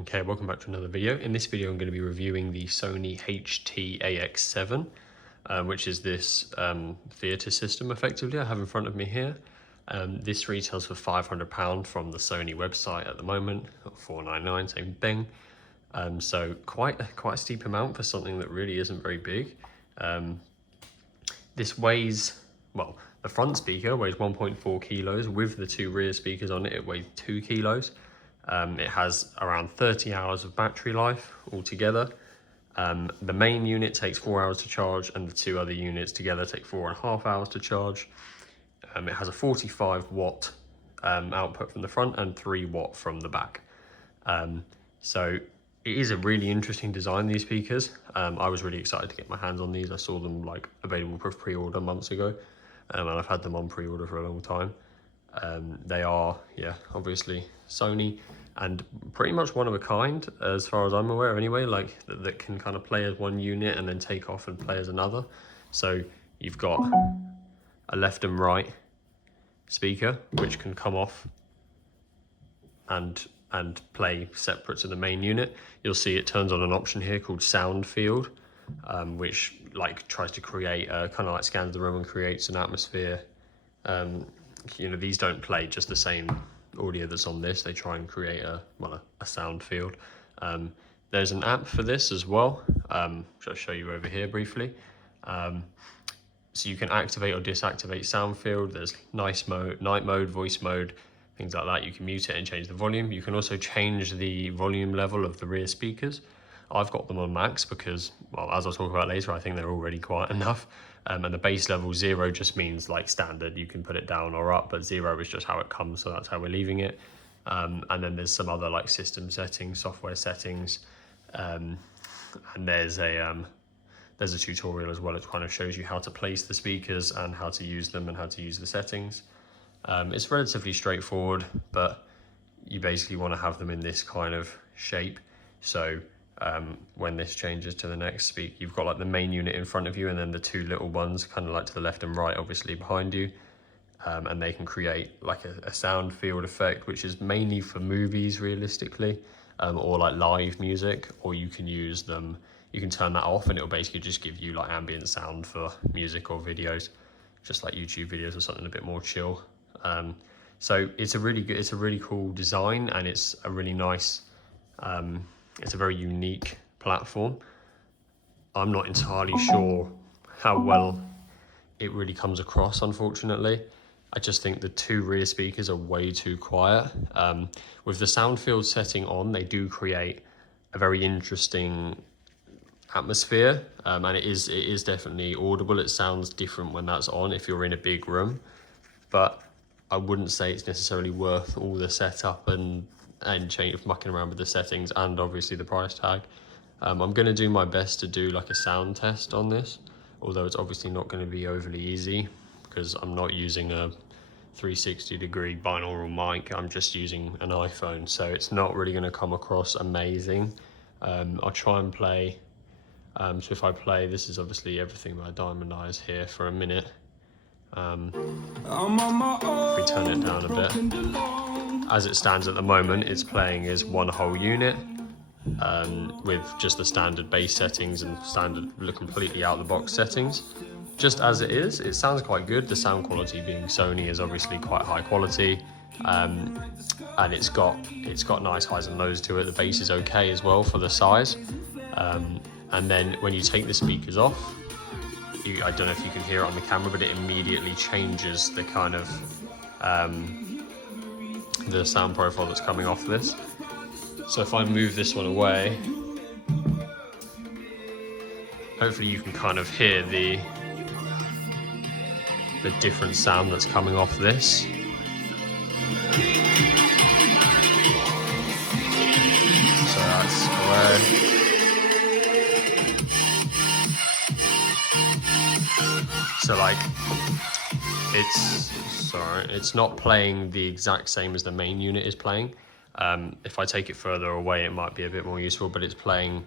Okay, welcome back to another video. In this video, I'm going to be reviewing the Sony HT-AX7, which is this theatre system, effectively, I have in front of me here. This retails for £500 from the Sony website at the moment, $499, same thing. So quite a steep amount for something that really isn't very big. This weighs, well, the front speaker weighs 1.4 kilos. With the two rear speakers on it, it weighs 2 kilos. It has around 30 hours of battery life altogether. The main unit takes 4 hours to charge, and the two other units together take 4.5 hours to charge. It has a 45 watt output from the front and 3 watt from the back. So it is a really interesting design, these speakers. I was really excited to get my hands on these. I saw them like available for pre-order months ago, and I've had them on pre-order for a long time. They are, yeah, obviously Sony, and pretty much one of a kind as far as I'm aware anyway, like that can kind of play as one unit and then take off and play as another. So you've got a left and right speaker which can come off and play separate to the main unit. You'll see it turns on an option here called sound field, which like tries to create kind of like scans the room and creates an atmosphere. You know, these don't play just the same audio that's on this. They try and create a sound field. There's an app for this as well, which I'll show you over here briefly. So you can activate or deactivate sound field. There's night mode, voice mode, things like that. You can mute it and change the volume. You can also change the volume level of the rear speakers. I've got them on max because, well, as I'll talk about later, I think they're already quiet enough. And the bass level 0 just means like standard. You can put it down or up, but 0 is just how it comes, so that's how we're leaving it. And then there's some other like system settings, software settings, and there's a tutorial as well. It kind of shows you how to place the speakers and how to use them and how to use the settings. It's relatively straightforward, but you basically want to have them in this kind of shape. So when this changes to the next speaker, you've got like the main unit in front of you and then the two little ones kind of like to the left and right, obviously behind you. And they can create like a sound field effect, which is mainly for movies realistically, or like live music, or you can use them, you can turn that off and it'll basically just give you like ambient sound for music or videos, just like YouTube videos or something a bit more chill. So it's a really cool design, and it's a really nice, it's a very unique platform. I'm not entirely sure how well it really comes across, unfortunately. I just think the two rear speakers are way too quiet. With the sound field setting on, they do create a very interesting atmosphere, and it is definitely audible. It sounds different when that's on if you're in a big room, but I wouldn't say it's necessarily worth all the setup and mucking around with the settings and obviously the price tag. I'm going to do my best to do like a sound test on this, although it's obviously not going to be overly easy because I'm not using a 360-degree binaural mic. I'm just using an iPhone, so it's not really going to come across amazing. I'll try and play. So if I play, this is obviously everything by Diamond Eyes here for a minute. If we turn it down a bit. As it stands at the moment, it's playing as one whole unit, with just the standard bass settings and standard completely out of the box settings. Just as it is, it sounds quite good. The sound quality, being Sony, is obviously quite high quality, and it's got nice highs and lows to it. The bass is okay as well for the size. And then when you take the speakers off, I don't know if you can hear it on the camera, but it immediately changes the kind of the sound profile that's coming off this. So if I move this one away, hopefully you can kind of hear the different sound that's coming off this. So that's away. So like, it's not playing the exact same as the main unit is playing. If I take it further away, it might be a bit more useful, but it's playing,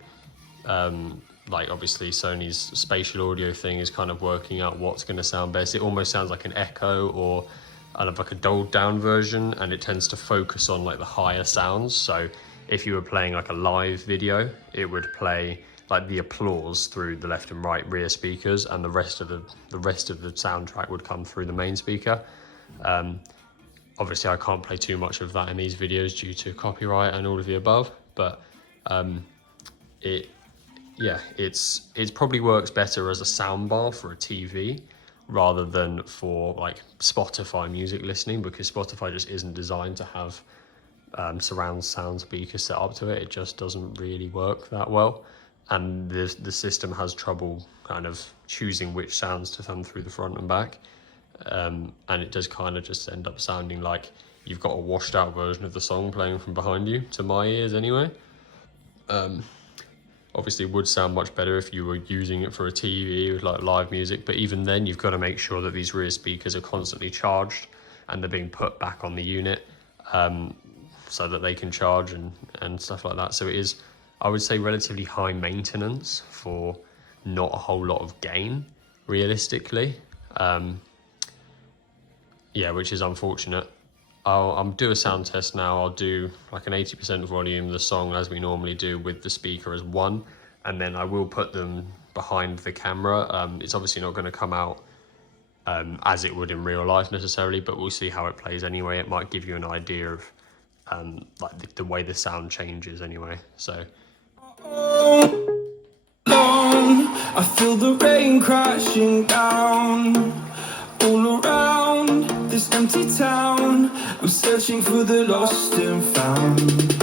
like obviously Sony's spatial audio thing is kind of working out what's going to sound best. It almost sounds like an echo or kind of like a dulled down version, and it tends to focus on like the higher sounds. So if you were playing like a live video, it would play like the applause through the left and right rear speakers, and the rest of the soundtrack would come through the main speaker. Obviously I can't play too much of that in these videos due to copyright and all of the above, but it probably works better as a soundbar for a TV rather than for like Spotify music listening, because Spotify just isn't designed to have surround sound speakers set up to it. It just doesn't really work that well, and the system has trouble kind of choosing which sounds to come through the front and back, and it does kind of just end up sounding like you've got a washed out version of the song playing from behind you, to my ears anyway. Obviously it would sound much better if you were using it for a TV with like live music, but even then you've got to make sure that these rear speakers are constantly charged and they're being put back on the unit so that they can charge and stuff like that. So it is, I would say, relatively high maintenance for not a whole lot of gain, realistically. Yeah, which is unfortunate. I'll do a sound test now. I'll do like an 80% volume, the song as we normally do with the speaker as one, and then I will put them behind the camera. It's obviously not going to come out as it would in real life necessarily, but we'll see how it plays anyway. It might give you an idea of like the way the sound changes anyway. So I feel the rain crashing down all around this empty town. I'm searching for the lost and found,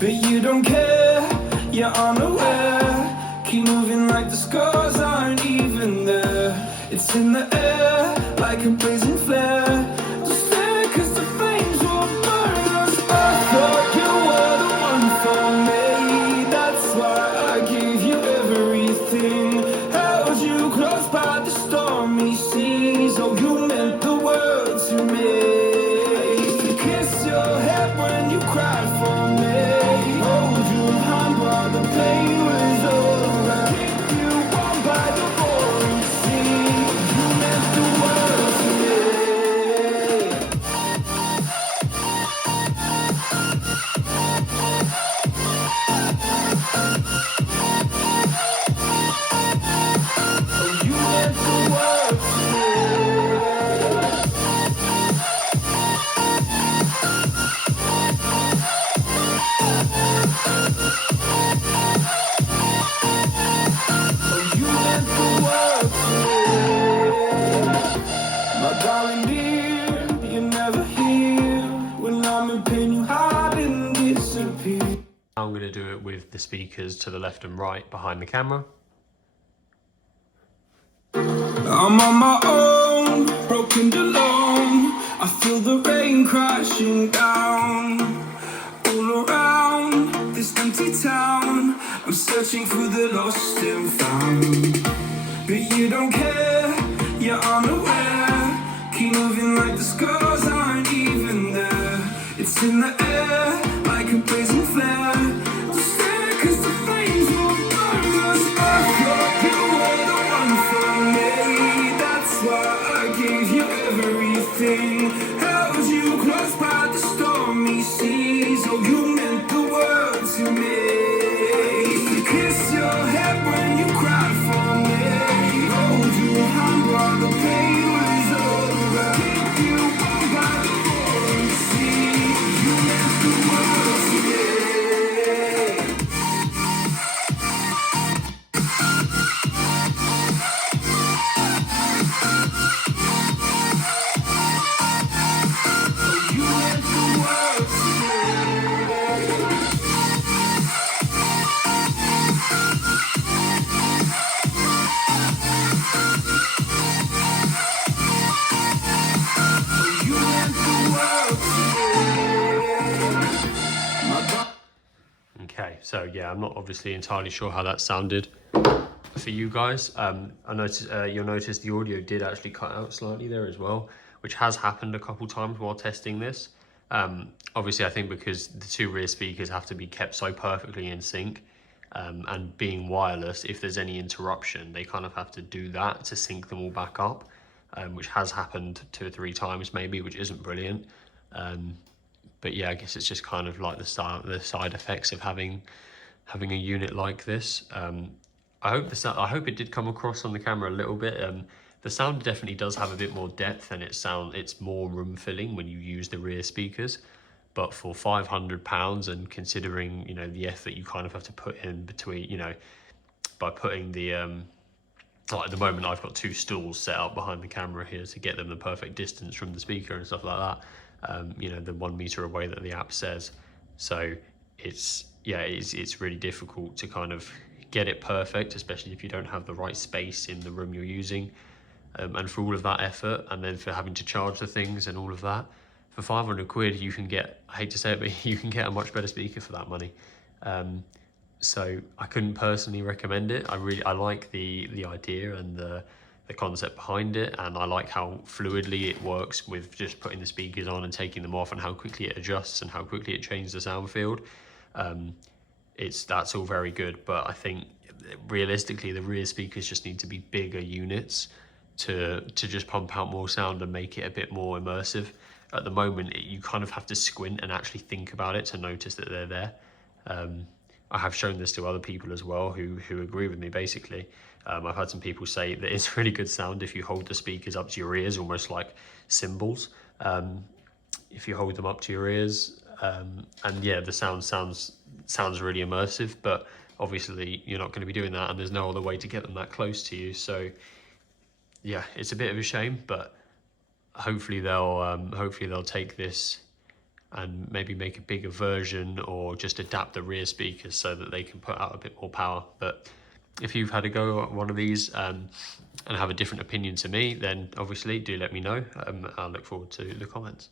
but you don't care, you're unaware. Keep moving like the scars aren't even there. It's in the air like a blazing flare. Just stare, 'cause the flames will burn us. I thought you were the one for me, that's why I gave you everything. Held you close by the stormy seas. Oh, you meant the world to me. I used to kiss your head when you cried for me. Hold your hand while the pain was over. Keep you warm by the roaring sea. You meant the world to me. Oh, you meant the world to me. Oh, you meant the world to me. My darling dear, you're never here. When I'm in pain, you hide and disappear. I'm going to do it with the speakers to the left and right behind the camera. I'm on my own, broken and alone. I feel the rain crashing down all around this empty town. I'm searching for the lost and found, but you don't care, you're unaware. Keep moving like the scars aren't even there. It's in the air like a blazing flare. Just stare, 'cause the flames will burn us. I thought you were the one for me, that's why I gave you everything. Held you close by the stormy seas. Oh, you meant the world to me. You kiss your head when you cried for me. Hold your hand while the pain was over. Keep you warm by the roaring sea. You meant the world to me. You meant the world to me. You meant the world to me. My Okay, so yeah, I'm not obviously entirely sure how that sounded for you guys. I noticed you'll notice the audio did actually cut out slightly there as well, which has happened a couple times while testing this. Obviously, I think because the two rear speakers have to be kept so perfectly in sync, and being wireless, if there's any interruption, they kind of have to do that to sync them all back up, which has happened 2 or 3 times maybe, which isn't brilliant. But yeah, I guess it's just kind of like the side effects of having a unit like this. I hope it did come across on the camera a little bit. The sound definitely does have a bit more depth, and it's more room filling when you use the rear speakers. But for £500, and considering, you know, the effort you kind of have to put in between, you know, by putting the like at the moment I've got 2 stools set up behind the camera here to get them the perfect distance from the speaker and stuff like that. You know, the 1 meter away that the app says. So it's really difficult to kind of get it perfect, especially if you don't have the right space in the room you're using. And for all of that effort, and then for having to charge the things and all of that, for 500 quid, you can get, I hate to say it, but you can get a much better speaker for that money. So I couldn't personally recommend it. I like the idea and the concept behind it, and I like how fluidly it works with just putting the speakers on and taking them off, and how quickly it adjusts and how quickly it changes the sound field. That's all very good, but I think realistically the rear speakers just need to be bigger units to just pump out more sound and make it a bit more immersive. At the moment, you kind of have to squint and actually think about it to notice that they're there. I have shown this to other people as well who agree with me, basically. I've had some people say that it's really good sound if you hold the speakers up to your ears, almost like cymbals. If you hold them up to your ears, and yeah, the sounds really immersive, but obviously you're not going to be doing that, and there's no other way to get them that close to you. So yeah, it's a bit of a shame, but hopefully they'll take this and maybe make a bigger version, or just adapt the rear speakers so that they can put out a bit more power. But if you've had a go at one of these and have a different opinion to me, then obviously do let me know. I look forward to the comments.